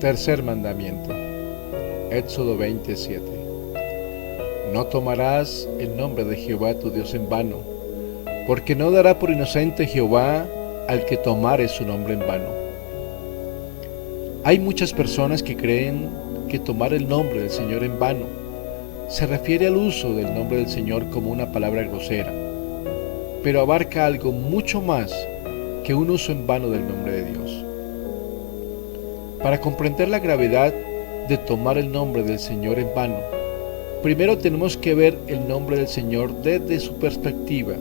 Tercer mandamiento. Éxodo 27. No tomarás el nombre de Jehová tu Dios en vano, porque no dará por inocente Jehová al que tomare su nombre en vano. Hay muchas personas que creen que tomar el nombre del Señor en vano se refiere al uso del nombre del Señor como una palabra grosera, pero abarca algo mucho más que un uso en vano del nombre de Dios. Para comprender la gravedad de tomar el nombre del Señor en vano, primero tenemos que ver el nombre del Señor desde su perspectiva,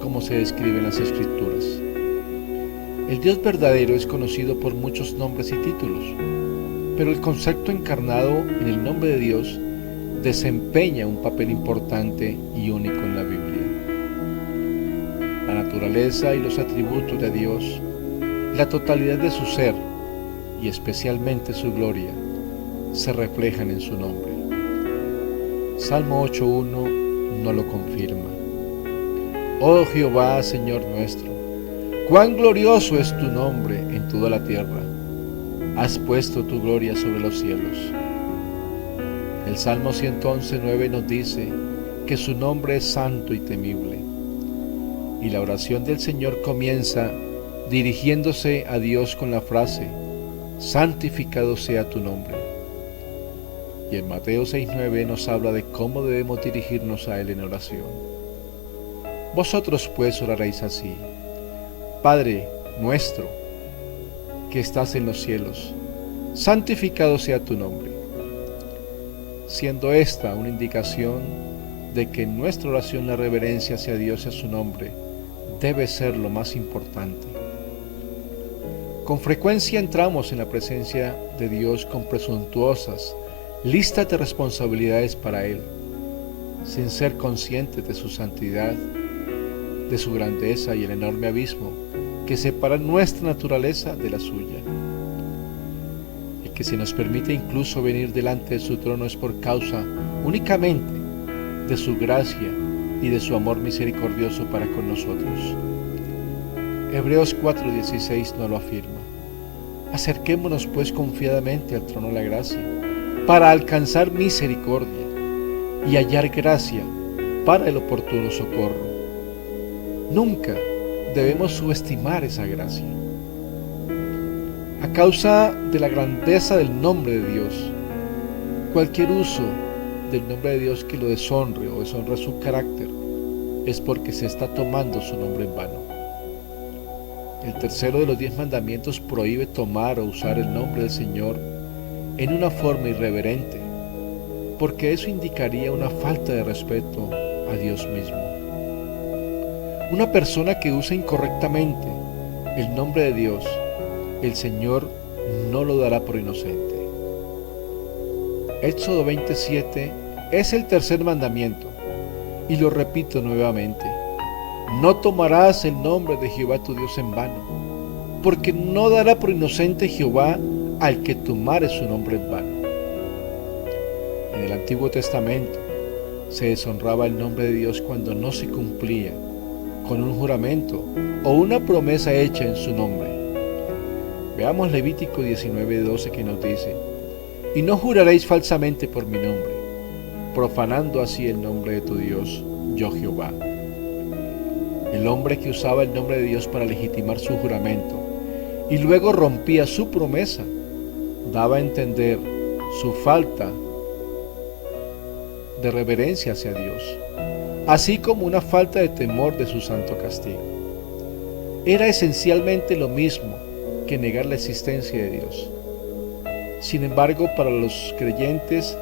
como se describe en las Escrituras. El Dios verdadero es conocido por muchos nombres y títulos, pero el concepto encarnado en el nombre de Dios desempeña un papel importante y único en la Biblia. La naturaleza y los atributos de Dios, la totalidad de su ser y especialmente su gloria, se reflejan en su nombre. Salmo 8.1 nos lo confirma. Oh Jehová, Señor nuestro, cuán glorioso es tu nombre en toda la tierra. Has puesto tu gloria sobre los cielos. El Salmo 111.9 nos dice que su nombre es santo y temible. Y la oración del Señor comienza dirigiéndose a Dios con la frase: santificado sea tu nombre. Y en Mateo 6.9 nos habla de cómo debemos dirigirnos a Él en oración. Vosotros pues oraréis así: Padre nuestro, que estás en los cielos, santificado sea tu nombre. Siendo esta una indicación de que en nuestra oración la reverencia hacia Dios y a su nombre debe ser lo más importante. Con frecuencia entramos en la presencia de Dios con presuntuosas listas de responsabilidades para Él, sin ser conscientes de su santidad, de su grandeza y el enorme abismo que separa nuestra naturaleza de la suya. Y que se nos permite incluso venir delante de su trono es por causa únicamente de su gracia y de su amor misericordioso para con nosotros. Hebreos 4.16 nos lo afirma. Acerquémonos pues confiadamente al trono de la gracia, para alcanzar misericordia y hallar gracia para el oportuno socorro. Nunca debemos subestimar esa gracia. A causa de la grandeza del nombre de Dios, cualquier uso del nombre de Dios que lo deshonre o deshonra su carácter es porque se está tomando su nombre en vano. El tercero de los 10 mandamientos prohíbe tomar o usar el nombre del Señor en una forma irreverente, porque eso indicaría una falta de respeto a Dios mismo. Una persona que usa incorrectamente el nombre de Dios, el Señor no lo dará por inocente. Éxodo 27 es el tercer mandamiento, y lo repito nuevamente: no tomarás el nombre de Jehová tu Dios en vano, porque no dará por inocente Jehová al que tomare su nombre en vano. En el Antiguo Testamento se deshonraba el nombre de Dios cuando no se cumplía con un juramento o una promesa hecha en su nombre. Veamos Levítico 19.12 que nos dice: y no juraréis falsamente por mi nombre, profanando así el nombre de tu Dios, yo Jehová. El hombre que usaba el nombre de Dios para legitimar su juramento y luego rompía su promesa, daba a entender su falta de reverencia hacia Dios, así como una falta de temor de su santo castigo. Era esencialmente lo mismo que negar la existencia de Dios. Sin embargo, para los creyentes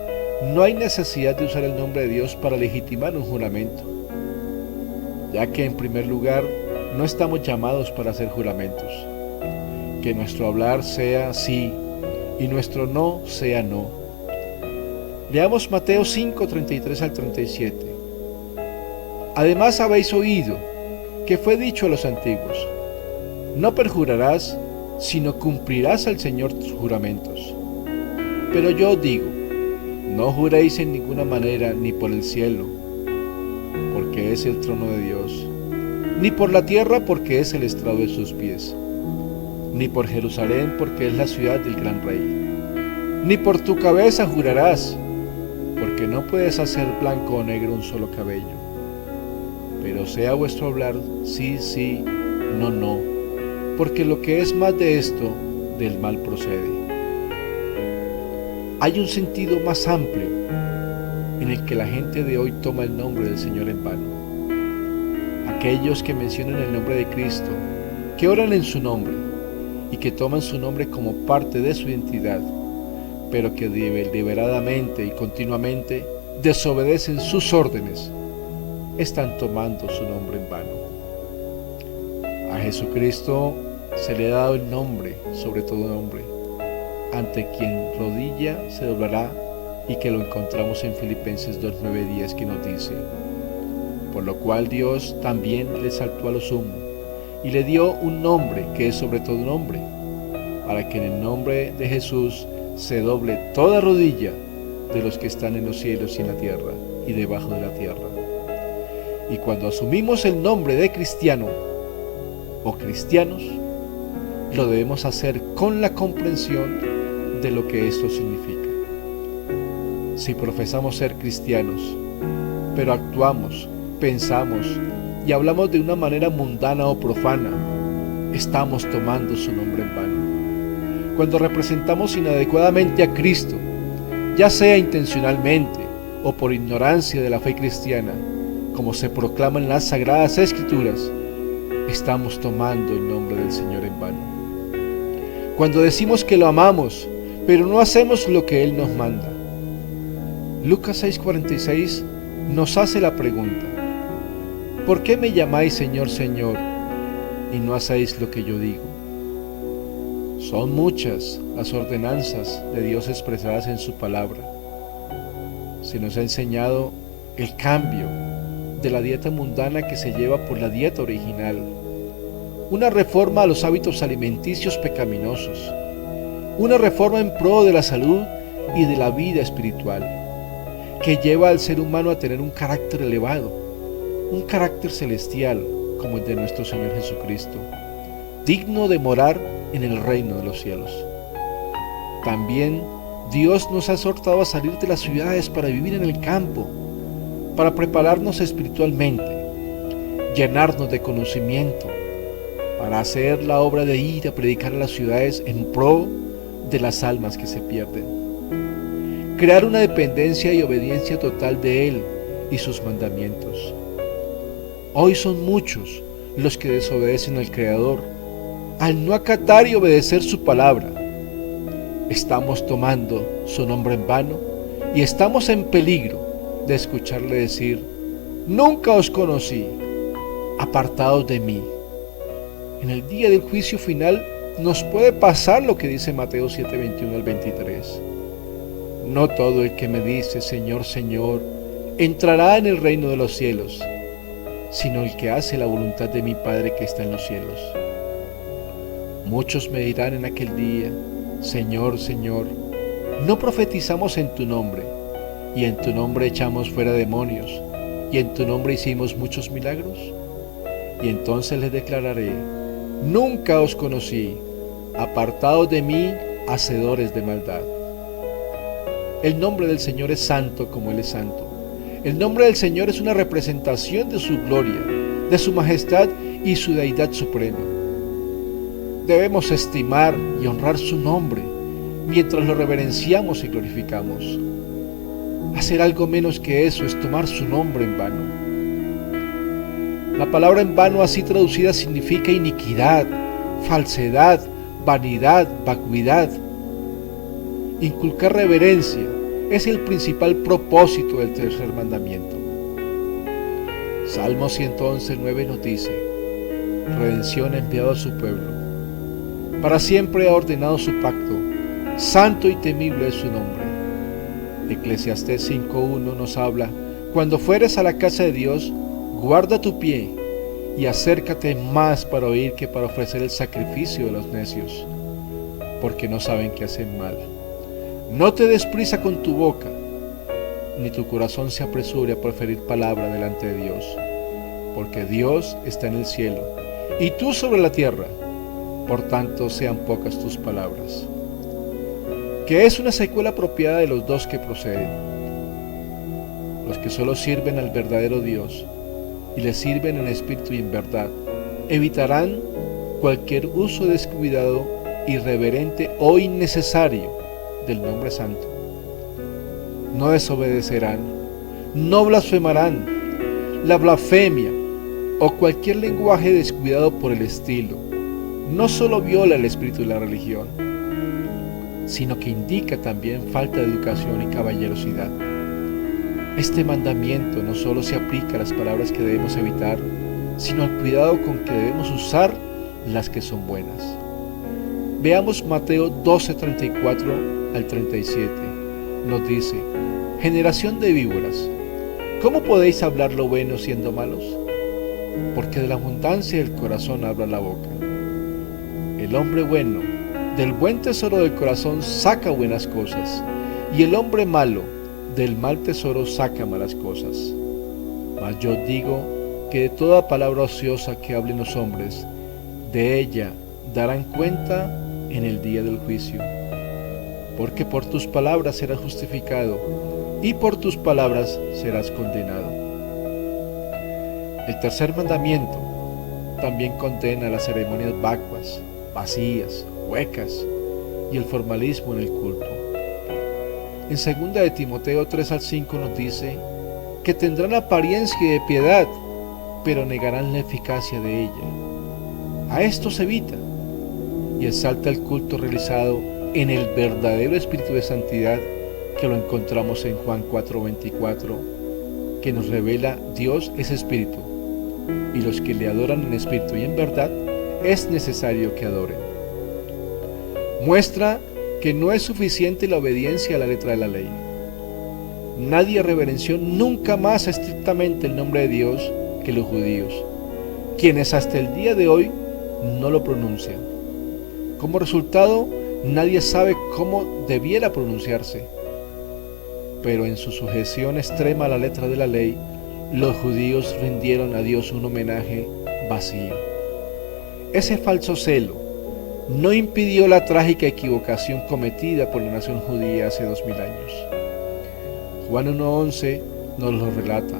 no hay necesidad de usar el nombre de Dios para legitimar un juramento, ya que en primer lugar no estamos llamados para hacer juramentos. Que nuestro hablar sea sí y nuestro no sea no. Leamos Mateo 5:33 al 37. Además habéis oído que fue dicho a los antiguos: no perjurarás, sino cumplirás al Señor tus juramentos. Pero yo os digo, no juréis en ninguna manera, ni por el cielo, porque es el trono de Dios, ni por la tierra, porque es el estrado de sus pies, ni por Jerusalén, porque es la ciudad del gran rey. ni por tu cabeza jurarás, porque no puedes hacer blanco o negro un solo cabello. Pero sea vuestro hablar sí, sí, no, no, porque lo que es más de esto, del mal procede. Hay un sentido más amplio en el que la gente de hoy toma el nombre del Señor en vano. Aquellos que mencionan el nombre de Cristo, que oran en su nombre y que toman su nombre como parte de su identidad, pero que deliberadamente y continuamente desobedecen sus órdenes, están tomando su nombre en vano. A Jesucristo se le ha dado el nombre sobre todo nombre, ante quien rodilla se doblará, y que lo encontramos en Filipenses 2:9-10, que nos dice: por lo cual Dios también le exaltó a lo sumo y le dio un nombre que es sobre todo nombre, para que en el nombre de Jesús se doble toda rodilla de los que están en los cielos y en la tierra y debajo de la tierra. Y cuando asumimos el nombre de cristiano o cristianos, lo debemos hacer con la comprensión de lo que esto significa. Si profesamos ser cristianos, pero actuamos, pensamos y hablamos de una manera mundana o profana, estamos tomando su nombre en vano. Cuando representamos inadecuadamente a Cristo, ya sea intencionalmente o por ignorancia de la fe cristiana, como se proclama en las Sagradas Escrituras, estamos tomando el nombre del Señor en vano. Cuando decimos que lo amamos, pero no hacemos lo que Él nos manda. Lucas 6:46 nos hace la pregunta: ¿por qué me llamáis Señor, Señor, y no hacéis lo que yo digo? Son muchas las ordenanzas de Dios expresadas en su palabra. Se nos ha enseñado el cambio de la dieta mundana que se lleva por la dieta original, una reforma a los hábitos alimenticios pecaminosos, una reforma en pro de la salud y de la vida espiritual, que lleva al ser humano a tener un carácter elevado, un carácter celestial como el de nuestro Señor Jesucristo, digno de morar en el reino de los cielos. También Dios nos ha exhortado a salir de las ciudades para vivir en el campo, para prepararnos espiritualmente, llenarnos de conocimiento, para hacer la obra de ir a predicar a las ciudades en pro de las almas que se pierden. Crear una dependencia y obediencia total de Él y sus mandamientos. Hoy son muchos los que desobedecen al Creador, al no acatar y obedecer su palabra. Estamos tomando su nombre en vano y estamos en peligro de escucharle decir: nunca os conocí, apartados de mí. En el día del juicio final nos puede pasar lo que dice Mateo 7:21-23. No todo el que me dice Señor, Señor, entrará en el reino de los cielos, sino el que hace la voluntad de mi Padre que está en los cielos. Muchos me dirán en aquel día: Señor, Señor, ¿no profetizamos en tu nombre, y en tu nombre echamos fuera demonios, y en tu nombre hicimos muchos milagros? Y entonces les declararé: nunca os conocí, apartados de mí, hacedores de maldad. El nombre del Señor es santo como Él es santo. El nombre del Señor es una representación de su gloria, de su majestad y su deidad suprema. Debemos estimar y honrar su nombre mientras lo reverenciamos y glorificamos. Hacer algo menos que eso es tomar su nombre en vano. La palabra en vano así traducida significa iniquidad, falsedad, vanidad, vacuidad. Inculcar reverencia es el principal propósito del tercer mandamiento. Salmo 111:9 nos dice: redención ha enviado a su pueblo. Para siempre ha ordenado su pacto, santo y temible es su nombre. Eclesiastés 5:1 nos habla: cuando fueres a la casa de Dios, guarda tu pie y acércate más para oír que para ofrecer el sacrificio de los necios, porque no saben que hacen mal. No te des prisa con tu boca, ni tu corazón se apresure a proferir palabra delante de Dios, porque Dios está en el cielo y tú sobre la tierra, por tanto sean pocas tus palabras. que es una secuela apropiada de los dos que proceden. Los que solo sirven al verdadero Dios y le sirven en espíritu y en verdad, evitarán cualquier uso descuidado, irreverente o innecesario del nombre santo. No desobedecerán, no blasfemarán. La blasfemia o cualquier lenguaje descuidado por el estilo no solo viola el espíritu de la religión, sino que indica también falta de educación y caballerosidad. Este mandamiento no solo se aplica a las palabras que debemos evitar, sino al cuidado con que debemos usar las que son buenas. Veamos Mateo 12:34 al 37. Nos dice: generación de víboras, ¿cómo podéis hablar lo bueno siendo malos? Porque de la abundancia del corazón habla la boca. El hombre bueno, del buen tesoro del corazón saca buenas cosas, y el hombre malo, del mal tesoro saca malas cosas. Mas yo digo que de toda palabra ociosa que hablen los hombres, de ella darán cuenta en el día del juicio. Porque por tus palabras serás justificado, y por tus palabras serás condenado. El tercer mandamiento también condena las ceremonias vacuas, vacías, huecas y el formalismo en el culto. En 2 de Timoteo 3 al 5 nos dice que tendrán apariencia de piedad, pero negarán la eficacia de ella. A esto se evita y exalta el culto realizado en el verdadero espíritu de santidad, que lo encontramos en Juan 4:24, que nos revela Dios es espíritu, y los que le adoran en espíritu y en verdad es necesario que adoren. Muestra que no es suficiente la obediencia a la letra de la ley. Nadie reverenció nunca más estrictamente el nombre de Dios que los judíos, quienes hasta el día de hoy no lo pronuncian. Como resultado, nadie sabe cómo debiera pronunciarse. Pero en su sujeción extrema a la letra de la ley, los judíos rindieron a Dios un homenaje vacío. Ese falso celo no impidió la trágica equivocación cometida por la nación judía hace 2000 años. Juan 1:11 nos lo relata: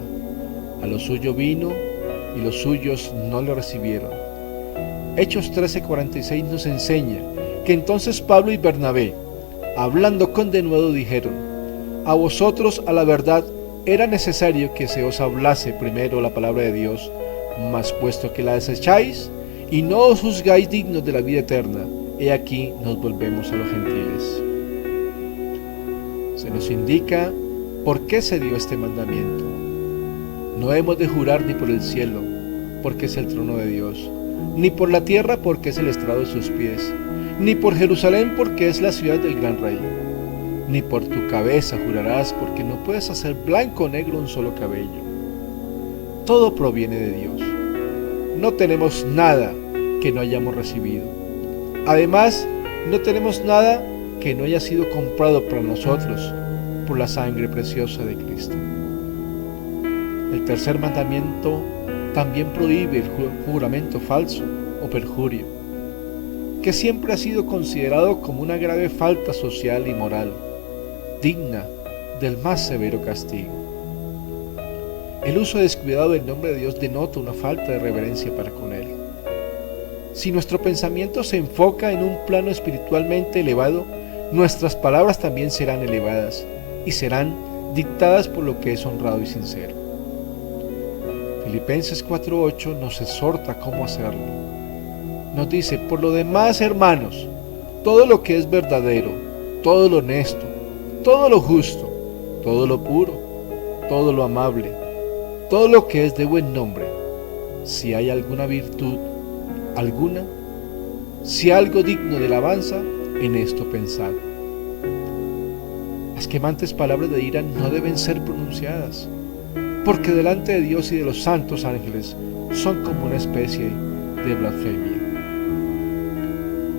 a lo suyo vino y los suyos no le recibieron. Hechos 13:46 nos enseña que entonces Pablo y Bernabé, hablando con denuedo, dijeron: a vosotros a la verdad era necesario que se os hablase primero la palabra de Dios, mas puesto que la desecháis y no os juzgáis dignos de la vida eterna, he aquí nos volvemos a los gentiles. Se nos indica por qué se dio este mandamiento. No hemos de jurar ni por el cielo, porque es el trono de Dios, ni por la tierra, porque es el estrado de sus pies, ni por Jerusalén, porque es la ciudad del gran rey. Ni por tu cabeza jurarás, porque no puedes hacer blanco o negro un solo cabello. Todo proviene de Dios. No tenemos nada que no hayamos recibido. Además, no tenemos nada que no haya sido comprado para nosotros por la sangre preciosa de Cristo. El tercer mandamiento también prohíbe el juramento falso o perjurio, que siempre ha sido considerado como una grave falta social y moral, digna del más severo castigo. El uso descuidado del nombre de Dios denota una falta de reverencia para con Él. Si nuestro pensamiento se enfoca en un plano espiritualmente elevado, nuestras palabras también serán elevadas y serán dictadas por lo que es honrado y sincero. Filipenses 4:8 nos exhorta cómo hacerlo. Nos dice: por lo demás, hermanos, todo lo que es verdadero, todo lo honesto, todo lo justo, todo lo puro, todo lo amable, todo lo que es de buen nombre, si hay alguna virtud, alguna, si algo digno de alabanza, en esto pensad. Las quemantes palabras de ira no deben ser pronunciadas, porque delante de Dios y de los santos ángeles son como una especie de blasfemia.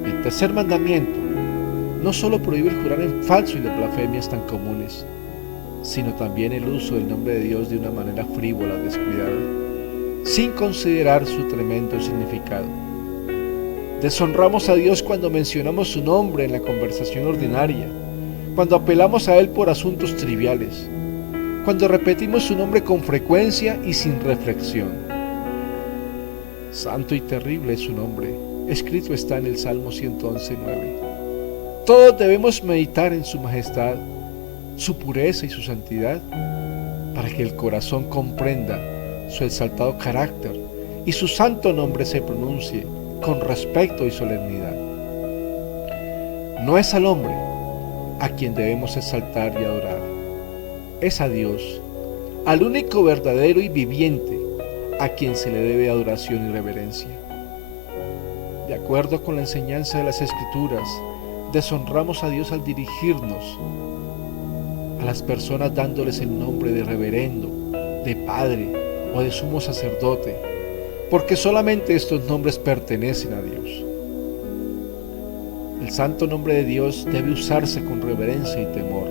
El tercer mandamiento no solo prohíbe el jurar en falso y las blasfemias tan comunes, sino también el uso del nombre de Dios de una manera frívola, descuidada, sin considerar su tremendo significado. Deshonramos a Dios cuando mencionamos su nombre en la conversación ordinaria, cuando apelamos a Él por asuntos triviales, cuando repetimos su nombre con frecuencia y sin reflexión. Santo y terrible es su nombre, escrito está en el Salmo 111:9. Todos debemos meditar en su majestad, su pureza y su santidad, para que el corazón comprenda su exaltado carácter y su santo nombre se pronuncie con respeto y solemnidad. No es al hombre a quien debemos exaltar y adorar, es a Dios, al único verdadero y viviente, a quien se le debe adoración y reverencia. De acuerdo con la enseñanza de las Escrituras, deshonramos a Dios al dirigirnos a las personas dándoles el nombre de reverendo, de padre o de sumo sacerdote, porque solamente estos nombres pertenecen a Dios. El santo nombre de Dios debe usarse con reverencia y temor.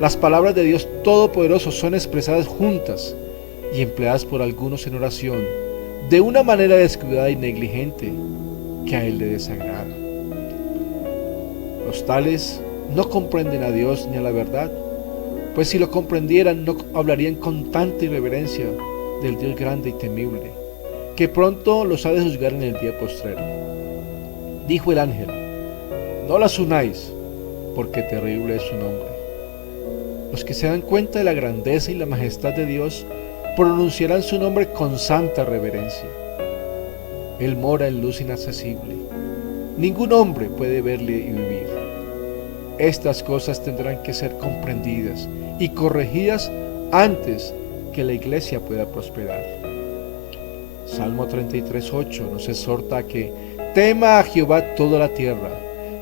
Las palabras de Dios Todopoderoso son expresadas juntas y empleadas por algunos en oración de una manera descuidada y negligente que a Él le desagrada. Los tales no comprenden a Dios ni a la verdad, pues si lo comprendieran no hablarían con tanta irreverencia del Dios grande y temible, que pronto los ha de juzgar en el día postrero. Dijo el ángel: no las unáis, porque terrible es su nombre. Los que se dan cuenta de la grandeza y la majestad de Dios pronunciarán su nombre con santa reverencia. Él mora en luz inaccesible. Ningún hombre puede verle y vivir. Estas cosas tendrán que ser comprendidas y corregidas antes que la iglesia pueda prosperar. Salmo 33:8 nos exhorta a que tema a Jehová toda la tierra,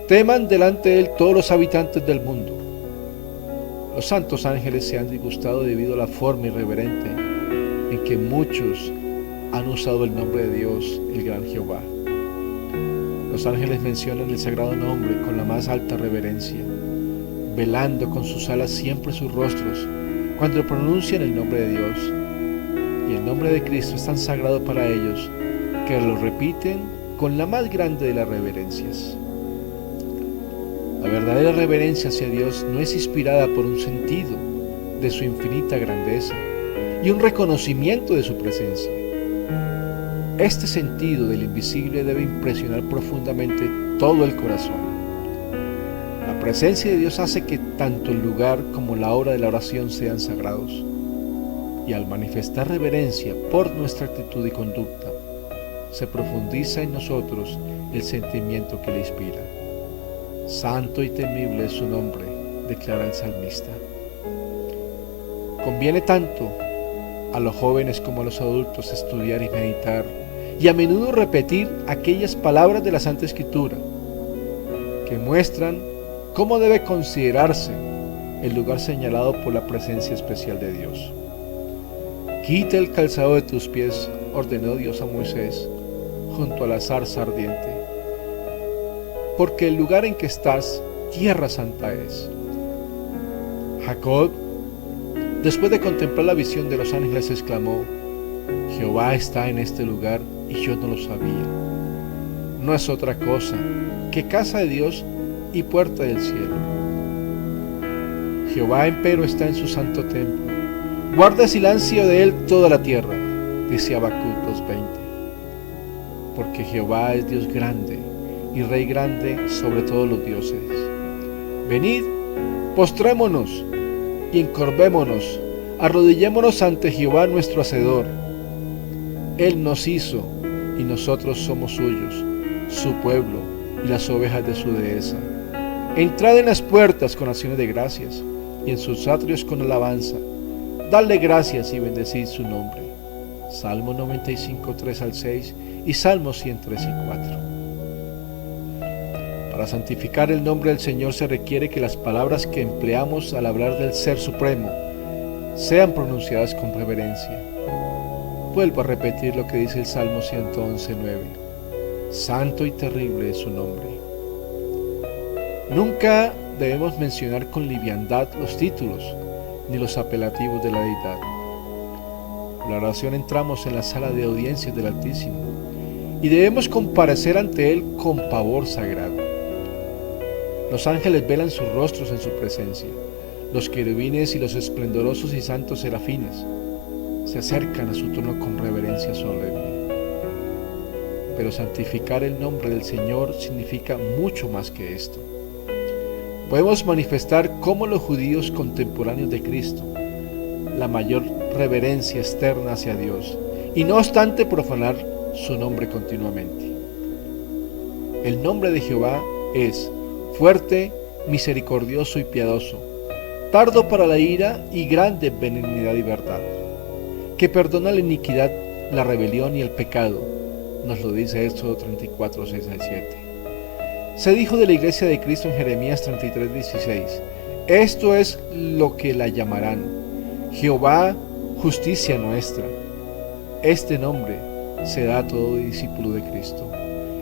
teman delante de Él todos los habitantes del mundo. Los santos ángeles se han disgustado debido a la forma irreverente en que muchos han usado el nombre de Dios, el gran Jehová. Los ángeles mencionan el sagrado nombre con la más alta reverencia, velando con sus alas siempre sus rostros cuando pronuncian el nombre de Dios. Y el nombre de Cristo es tan sagrado para ellos que lo repiten con la más grande de las reverencias. La verdadera reverencia hacia Dios no es inspirada por un sentido de su infinita grandeza y un reconocimiento de su presencia. Este sentido del invisible debe impresionar profundamente todo el corazón. La presencia de Dios hace que tanto el lugar como la hora de la oración sean sagrados, y al manifestar reverencia por nuestra actitud y conducta, se profundiza en nosotros el sentimiento que le inspira. Santo y temible es su nombre, declara el salmista. Conviene tanto a los jóvenes como a los adultos estudiar y meditar, y a menudo repetir aquellas palabras de la Santa Escritura que muestran cómo debe considerarse el lugar señalado por la presencia especial de Dios. Quita el calzado de tus pies, ordenó Dios a Moisés, junto a la zarza ardiente, porque el lugar en que estás, tierra santa es. Jacob, después de contemplar la visión de los ángeles, exclamó: Jehová está en este lugar y yo no lo sabía. No es otra cosa que casa de Dios y puerta del cielo. Jehová empero está en su santo templo. Guarda silencio de él toda la tierra, dice Habacuc 2:20. Porque Jehová es Dios grande y Rey grande sobre todos los dioses. Venid, postrémonos y encorvémonos, arrodillémonos ante Jehová nuestro Hacedor. Él nos hizo y nosotros somos suyos, su pueblo y las ovejas de su dehesa. Entrad en las puertas con acciones de gracias y en sus atrios con alabanza. Dadle gracias y bendecid su nombre. Salmo 95, 3-6 y Salmos 103 y 4. Para santificar el nombre del Señor se requiere que las palabras que empleamos al hablar del Ser Supremo sean pronunciadas con reverencia. Vuelvo a repetir lo que dice el Salmo 111, 9. Santo y terrible es su nombre. Nunca debemos mencionar con liviandad los títulos ni los apelativos de la deidad. En la oración entramos en la sala de audiencias del Altísimo y debemos comparecer ante Él con pavor sagrado. Los ángeles velan sus rostros en su presencia. Los querubines y los esplendorosos y santos serafines se acercan a su trono con reverencia solemne. Pero santificar el nombre del Señor significa mucho más que esto. Podemos manifestar cómo los judíos contemporáneos de Cristo, la mayor reverencia externa hacia Dios, y no obstante profanar su nombre continuamente. El nombre de Jehová es fuerte, misericordioso y piadoso, tardo para la ira y grande en benignidad y verdad, que perdona la iniquidad, la rebelión y el pecado. Nos lo dice Éxodo 34, 6 al 7. Se dijo de la iglesia de Cristo en Jeremías 33, 16: esto es lo que la llamarán: Jehová, justicia nuestra. Este nombre se da a todo discípulo de Cristo.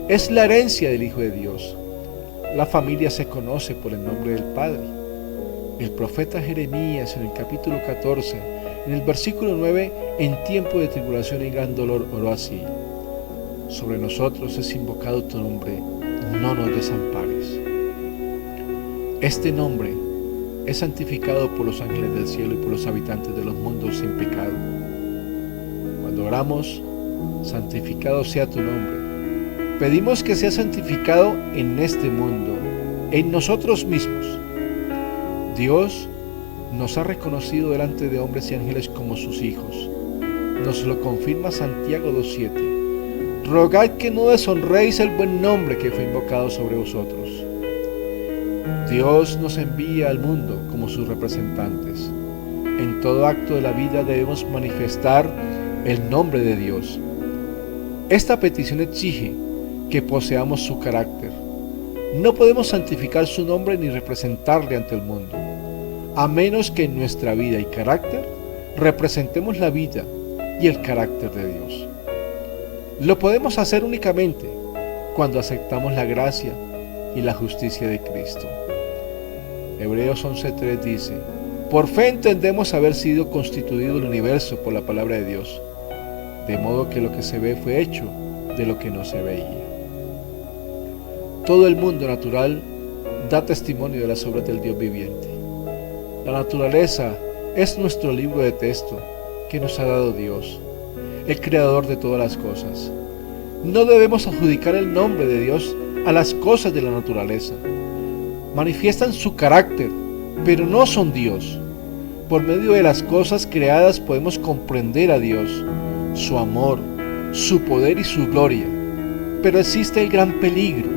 Es la herencia del Hijo de Dios. La familia se conoce por el nombre del Padre. El profeta Jeremías en el capítulo 14, en el versículo 9, en tiempo de tribulación y gran dolor, oró así: sobre nosotros es invocado tu nombre, no nos desampares. Este nombre es santificado por los ángeles del cielo y por los habitantes de los mundos sin pecado. Cuando oramos, santificado sea tu nombre, pedimos que sea santificado en este mundo, en nosotros mismos. Dios nos ha reconocido delante de hombres y ángeles como sus hijos. Nos lo confirma Santiago 2:7. Rogad que no deshonréis el buen nombre que fue invocado sobre vosotros. Dios nos envía al mundo como sus representantes. En todo acto de la vida debemos manifestar el nombre de Dios. Esta petición exige que poseamos su carácter. No podemos santificar su nombre ni representarle ante el mundo, a menos que en nuestra vida y carácter representemos la vida y el carácter de Dios. Lo podemos hacer únicamente cuando aceptamos la gracia y la justicia de Cristo. Hebreos 11:3 dice: por fe entendemos haber sido constituido el universo por la palabra de Dios, de modo que lo que se ve fue hecho de lo que no se veía. Todo el mundo natural da testimonio de las obras del Dios viviente. La naturaleza es nuestro libro de texto que nos ha dado Dios, el creador de todas las cosas. No debemos adjudicar el nombre de Dios a las cosas de la naturaleza. Manifiestan su carácter, pero no son Dios. Por medio de las cosas creadas podemos comprender a Dios, su amor, su poder y su gloria. Pero existe el gran peligro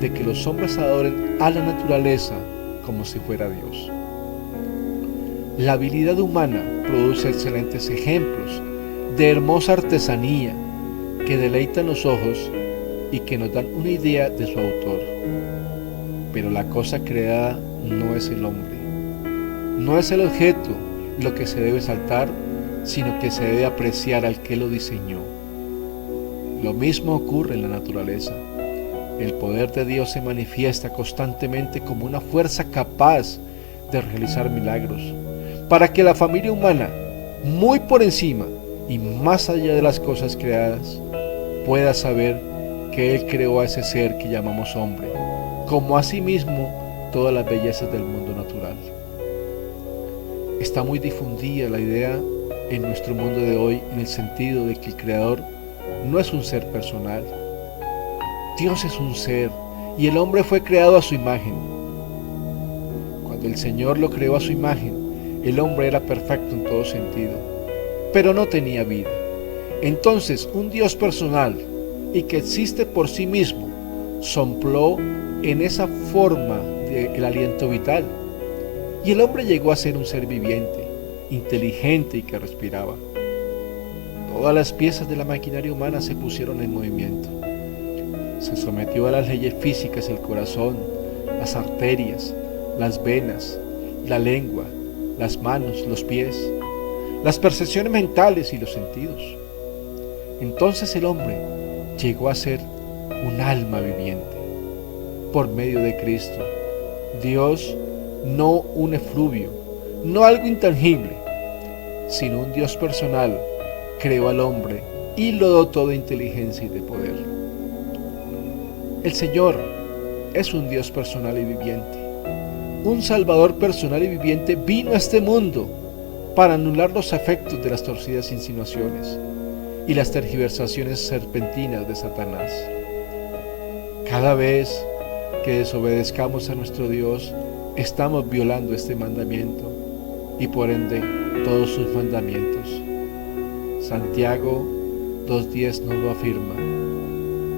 de que los hombres adoren a la naturaleza como si fuera Dios. La habilidad humana produce excelentes ejemplos de hermosa artesanía que deleitan los ojos y que nos dan una idea de su autor. Pero la cosa creada no es el hombre, no es el objeto lo que se debe exaltar, sino que se debe apreciar al que lo diseñó. Lo mismo ocurre en la naturaleza. El poder de Dios se manifiesta constantemente como una fuerza capaz de realizar milagros, para que la familia humana, muy por encima y más allá de las cosas creadas, pueda saber que Él creó a ese ser que llamamos hombre, como asimismo todas las bellezas del mundo natural. Está muy difundida la idea en nuestro mundo de hoy en el sentido de que el Creador no es un ser personal. Dios es un ser y el hombre fue creado a su imagen. Cuando el Señor lo creó a su imagen, el hombre era perfecto en todo sentido, pero no tenía vida. Entonces, un Dios personal y que existe por sí mismo, sopló en esa forma del aliento vital, y el hombre llegó a ser un ser viviente, inteligente y que respiraba. Todas las piezas de la maquinaria humana se pusieron en movimiento. Se sometió a las leyes físicas el corazón, las arterias, las venas, la lengua, las manos, los pies, las percepciones mentales y los sentidos. Entonces el hombre llegó a ser un alma viviente. Por medio de Cristo, Dios, no un efluvio, no algo intangible, sino un Dios personal, creó al hombre y lo dotó de inteligencia y de poder. El Señor es un Dios personal y viviente. Un Salvador personal y viviente vino a este mundo para anular los efectos de las torcidas insinuaciones y las tergiversaciones serpentinas de Satanás. Cada vez que desobedezcamos a nuestro Dios, estamos violando este mandamiento y por ende todos sus mandamientos. Santiago 2:10 nos lo afirma,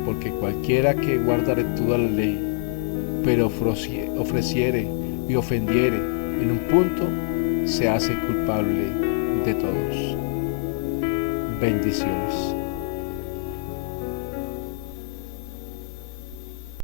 porque cualquiera que guardare toda la ley, pero ofreciere y ofendiere en un punto, se hace culpable de todos. Bendiciones.